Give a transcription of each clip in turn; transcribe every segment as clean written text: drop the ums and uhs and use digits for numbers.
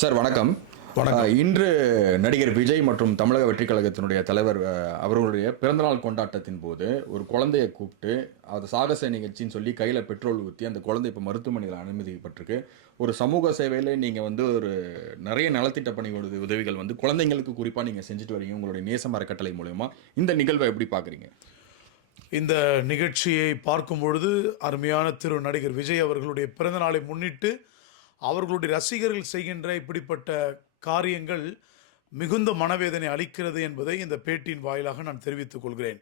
Sir வணக்கம். வணக்கம். இன்று நடிகர் விஜய் மற்றும் தமிழக வெற்றிக் கழகத்தினுடைய தலைவர் அவர்களுடைய பிறந்தநாள் கொண்டாட்டத்தின் போது ஒரு குழந்தையை கூப்பிட்டு அது சாகச நிகழ்ச்சின்னு சொல்லி கையில் பெட்ரோல் ஊற்றி அந்த குழந்தை இப்போ மருத்துவமனையில் அனுமதிக்கப்பட்டிருக்கு. ஒரு சமூக சேவையில் நீங்கள் வந்து ஒரு நிறைய நலத்திட்ட பணி உதவிகள் வந்து குழந்தைங்களுக்கு குறிப்பாக நீங்கள் செஞ்சுட்டு வரீங்க உங்களுடைய நேசம் அறக்கட்டளை மூலயமா. இந்த நிகழ்வை எப்படி பார்க்குறீங்க? இந்த நிகழ்ச்சியை பார்க்கும் பொழுது அருமையான நடிகர் விஜய் அவர்களுடைய பிறந்தநாளை முன்னிட்டு அவர்களுடைய ரசிகர்கள் செய்கின்ற இப்படிப்பட்ட காரியங்கள் மிகுந்த மனவேதனை அளிக்கிறது என்பதை இந்த பேட்டியின் வாயிலாக நான் தெரிவித்துக் கொள்கிறேன்.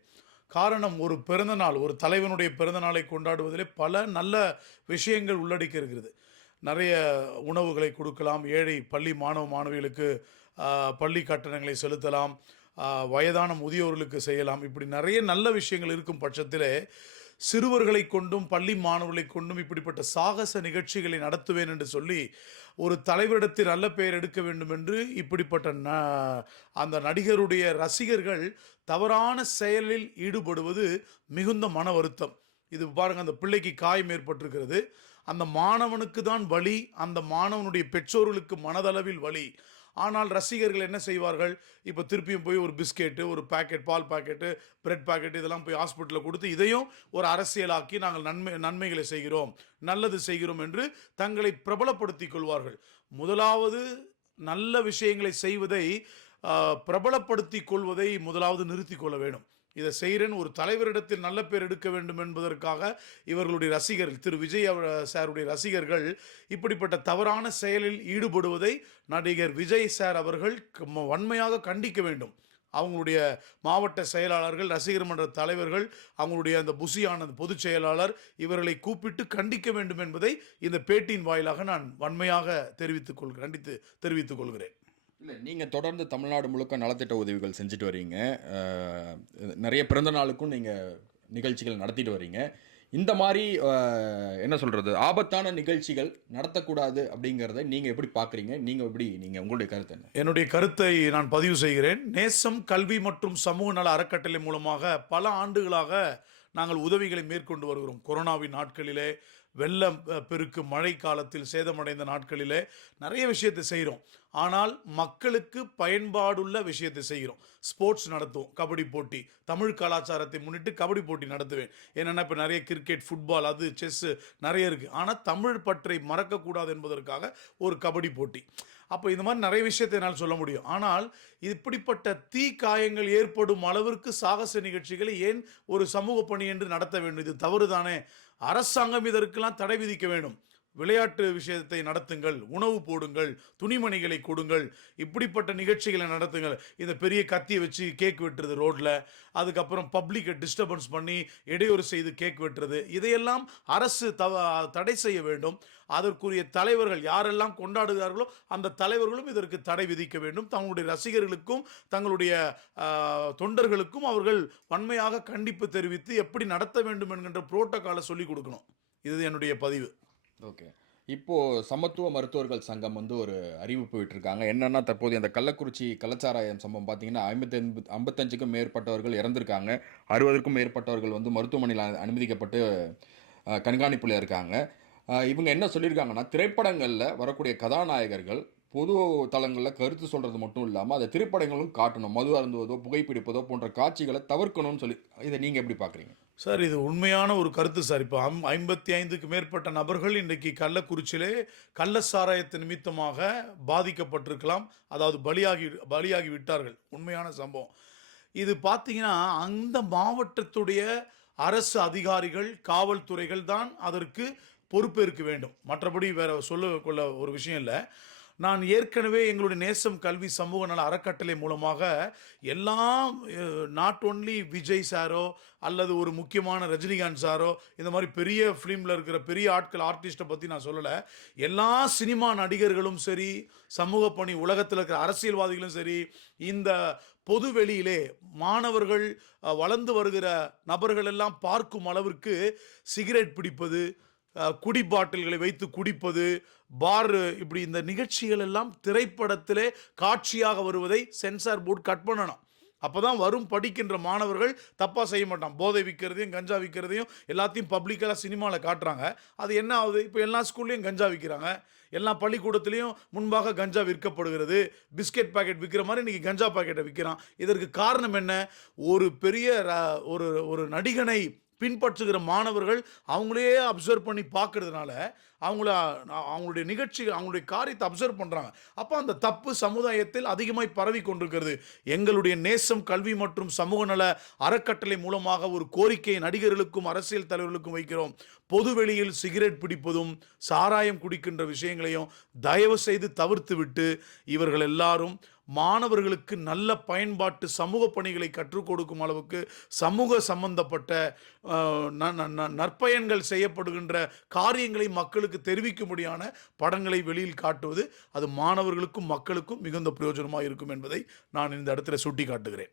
காரணம், ஒரு பிறந்தநாள், ஒரு தலைவனுடைய பிறந்தநாளை கொண்டாடுவதிலே பல நல்ல விஷயங்கள் உள்ளடக்கி இருக்கிறது. நிறைய உணவுகளை கொடுக்கலாம், ஏழை பள்ளி மாணவ மாணவிகளுக்கு பள்ளி கட்டணங்களை செலுத்தலாம், வயதான முதியோர்களுக்கு செய்யலாம். இப்படி நிறைய நல்ல விஷயங்கள் இருக்கும் பட்சத்தில் சிறுவர்களை கொண்டும் பள்ளி மாணவர்களை கொண்டும் இப்படிப்பட்ட சாகச நிகழ்ச்சிகளை நடத்துவேன் என்று சொல்லி ஒரு தலைவரிடத்தில் நல்ல பெயர் எடுக்க வேண்டும் என்று இப்படிப்பட்ட அந்த நடிகருடைய ரசிகர்கள் தவறான செயலில் ஈடுபடுவது மிகுந்த மன வருத்தம். இது பாருங்கள், அந்த பிள்ளைக்கு காயம் ஏற்பட்டிருக்கிறது, அந்த மாணவனுக்கு தான் வலி, அந்த மாணவனுடைய பெற்றோர்களுக்கு மனதளவில் வலி. ஆனால் ரசிகர்கள் என்ன செய்வார்கள்? இப்போ திருப்பியும் போய் ஒரு பிஸ்கெட்டு, ஒரு பாக்கெட், பால் பாக்கெட்டு, பிரெட் பாக்கெட் இதெல்லாம் போய் ஹாஸ்பிட்டலில் கொடுத்து இதையும் ஒரு அரசியலாக்கி நாங்கள் நன்மைகளை செய்கிறோம், நல்லது செய்கிறோம் என்று தங்களை பிரபலப்படுத்திக் கொள்வார்கள். முதலாவது நல்ல விஷயங்களை செய்வதை பிரபலப்படுத்திக் கொள்வதை முதலாவது நிறுத்தி கொள்ள வேண்டும். இதை செய்கிறேன்னு ஒரு தலைவரிடத்தில் நல்ல பேர் எடுக்க வேண்டும் என்பதற்காக இவர்களுடைய ரசிகர்கள், திரு விஜய் சாருடைய ரசிகர்கள் இப்படிப்பட்ட தவறான செயலில் ஈடுபடுவதை நடிகர் விஜய் சார் அவர்கள் வன்மையாக கண்டிக்க வேண்டும். அவங்களுடைய மாவட்ட செயலாளர்கள், ரசிகர் மன்ற தலைவர்கள், அவங்களுடைய அந்த புசியான பொதுச் செயலாளர் இவர்களை கூப்பிட்டு கண்டிக்க வேண்டும் என்பதை இந்த பேட்டியின் வாயிலாக நான் வன்மையாக தெரிவித்துக் கொள்கிறேன். இல்லை, நீங்கள் தொடர்ந்து தமிழ்நாடு முழுக்க நலத்திட்ட உதவிகள் செஞ்சுட்டு வரீங்க, நிறைய பிறந்த நாளுக்கும் நீங்கள் நிகழ்ச்சிகள் நடத்திட்டு வரீங்க. இந்த மாதிரி என்ன சொல்கிறது, ஆபத்தான நிகழ்ச்சிகள் நடத்தக்கூடாது அப்படிங்கிறத நீங்கள் எப்படி பார்க்குறீங்க? நீங்கள் உங்களுடைய கருத்து என்ன? என்னுடைய கருத்தை நான் பதிவு செய்கிறேன். நேசம் கல்வி மற்றும் சமூக நல அறக்கட்டளை மூலமாக பல ஆண்டுகளாக நாங்கள் உதவிகளை மேற்கொண்டு வருகிறோம். கொரோனாவின் நாட்களிலே, வெள்ளம் பெருக்கு மழை காலத்தில் சேதமடைந்த நாட்களிலே நிறைய விஷயத்தை செய்கிறோம். ஆனால் மக்களுக்கு பயன்பாடுள்ள விஷயத்தை செய்கிறோம். ஸ்போர்ட்ஸ் நடத்துவோம், கபடி போட்டி, தமிழ் கலாச்சாரத்தை முன்னிட்டு கபடி போட்டி நடத்துவேன். என்னென்னா இப்போ நிறைய கிரிக்கெட், ஃபுட்பால், அது செஸ்ஸு நிறைய இருக்குது. ஆனால் தமிழ் பற்றை மறக்கக்கூடாது என்பதற்காக ஒரு கபடி போட்டி. அப்போ இந்த மாதிரி நிறைய விஷயத்தை என்னால் சொல்ல முடியும். ஆனால் இப்படிப்பட்ட தீ காயங்கள் ஏற்படும் அளவிற்கு சாகச நிகழ்ச்சிகளை ஏன் ஒரு சமூக பணி என்று நடத்த வேண்டும்? இது தவறுதானே. அரசாங்கம் இதற்கெல்லாம் தடை விதிக்க வேண்டும். விளையாட்டு விஷயத்தை நடத்துங்கள், உணவு போடுங்கள், துணிமணிகளை கொடுங்கள், இப்படிப்பட்ட நிகழ்ச்சிகளை நடத்துங்கள். இந்த பெரிய கத்தியை வச்சு கேக் வெட்டுறது ரோட்டில், அதுக்கப்புறம் பப்ளிக்கை டிஸ்டர்பன்ஸ் பண்ணி இடையூறு செய்து கேக் வெட்டுறது, இதையெல்லாம் அரசு தடை செய்ய வேண்டும். அதற்குரிய தலைவர்கள் யாரெல்லாம் கொண்டாடுகிறார்களோ அந்த தலைவர்களும் இதற்கு தடை விதிக்க வேண்டும். தங்களுடைய ரசிகர்களுக்கும் தங்களுடைய தொண்டர்களுக்கும் அவர்கள் வன்மையாக கண்டிப்பு தெரிவித்து எப்படி நடத்த வேண்டும் என்கின்ற புரோட்டோகாலை சொல்லிக் கொடுக்கணும். இது என்னுடைய பதிவு. ஓகே. இப்போது சமத்துவ மருத்துவர்கள் சங்கம் வந்து ஒரு அறிவிப்பு விட்டுருக்காங்க. என்னென்னா, தற்போது அந்த கள்ளக்குறிச்சி கள்ளச்சாராயம் சம்பவம் பார்த்தீங்கன்னா 55க்கும் மேற்பட்டவர்கள் இறந்துருக்காங்க, 60க்கும் மேற்பட்டவர்கள் வந்து மருத்துவமனையில் அனுமதிக்கப்பட்டு கண்காணிப்பில் இருக்காங்க. இவங்க என்ன சொல்லியிருக்காங்கன்னா, திரைப்படங்களில் வரக்கூடிய கதாநாயகர்கள் பொது தளங்களில் கருத்து சொல்கிறது மட்டும் இல்லாமல் அதை திரைப்படங்களும் காட்டணும், மது அருந்துவதோ புகைப்பிடிப்பதோ போன்ற காட்சிகளை தவிர்க்கணும்னு சொல்லி, இதை நீங்கள் எப்படி பார்க்குறீங்க? சார், இது உண்மையான ஒரு கருத்து சார். இப்போ 55க்கு மேற்பட்ட நபர்கள் இன்றைக்கு கள்ளக்குறிச்சியிலே கள்ள சாராயத்து நிமித்தமாக பாதிக்கப்பட்டிருக்கலாம், அதாவது பலியாகி விட்டார்கள். உண்மையான சம்பவம் இது. பார்த்தீங்கன்னா, அந்த மாவட்டத்துடைய அரசு அதிகாரிகள், காவல்துறைகள் தான் அதற்கு பொறுப்பேற்க வேண்டும். மற்றபடி வேற சொல்ல ஒரு விஷயம் இல்லை. நான் ஏற்கனவே எங்களுடைய நேசம் கல்வி சமூக நல அறக்கட்டளை மூலமாக எல்லாம், நாட் ஒன்லி விஜய் சாரோ அல்லது ஒரு முக்கியமான ரஜினிகாந்த் சாரோ, இந்த மாதிரி பெரிய ஃபிலிமில் இருக்கிற பெரிய ஆர்டிஸ்ட்டை பற்றி நான் சொல்லலை. எல்லா சினிமா நடிகர்களும் சரி, சமூக பணி உலகத்தில் இருக்கிற அரசியல்வாதிகளும் சரி, இந்த பொது வெளியிலே மாணவர்கள், வளர்ந்து வருகிற நபர்கள் எல்லாம் பார்க்கும் அளவிற்கு சிகரெட் பிடிப்பது, குடி பாட்டில்களை வைத்து குடிப்பது, பார், இப்படி இந்த நிகழ்ச்சிகள் எல்லாம் திரைப்படத்திலே காட்சியாக வருவதை சென்சார் போர்டு கட் பண்ணணும். அப்போ தான் வரும் படிக்கின்ற மாணவர்கள் தப்பாக செய்ய மாட்டான். போதை விற்கிறதையும் கஞ்சா விற்கிறதையும் எல்லாத்தையும் பப்ளிக்காக சினிமாவில் காட்டுறாங்க. அது என்ன ஆகுது? இப்போ எல்லா ஸ்கூல்லையும் கஞ்சா விற்கிறாங்க, எல்லா பள்ளிக்கூடத்திலையும் முன்பாக கஞ்சா விற்கப்படுகிறது. பிஸ்கட் பாக்கெட் விக்கிற மாரி இன்னைக்கு கஞ்சா பாக்கெட்ட விக்கிறான். இதற்கு காரணம் என்ன? ஒரு பெரிய ஒரு ஒரு நடிகனை பின்பற்றுகிற மாணவர்கள் அவங்களே அப்சர்வ் பண்ணி பார்க்கிறதுனால, அவங்கள அவங்களுடைய நிகழ்ச்சி, அவங்களுடைய காரியத்த அப்சர்வ் பண்றாங்க. அப்ப அந்த தப்பு சமுதாயத்தில் அதிகமாய் பரவிக் கொண்டிருக்கிறது. எங்களுடைய நேசம் கல்வி மற்றும் சமூக நல அறக்கட்டளை மூலமாக ஒரு கோரிக்கை நடிகர்களுக்கும், அரசியல் தலைவர்களுக்கும் வைக்கிறோம். பொதுவெளியில் சிகரெட் பிடிப்பதும், சாராயம் குடிக்கின்ற விஷயங்களையும் தயவு செய்து தவிர்த்துவிட்டு, இவர்கள் எல்லாரும் மாணவர்களுக்கு நல்ல பயன்பாட்டு சமூக பணிகளை கற்றுக் கொடுக்கும் அளவுக்கு சமூக சம்பந்தப்பட்ட நற்பயன்கள் செய்யப்படுகின்ற காரியங்களை மக்களுக்கு தெரிவிக்கும்படியான படங்களை வெளியில் காட்டுவது அது மாணவர்களுக்கும் மக்களுக்கும் மிகுந்த பிரயோஜனமாக இருக்கும் என்பதை நான் இந்த இடத்துல சுட்டி காட்டுகிறேன்.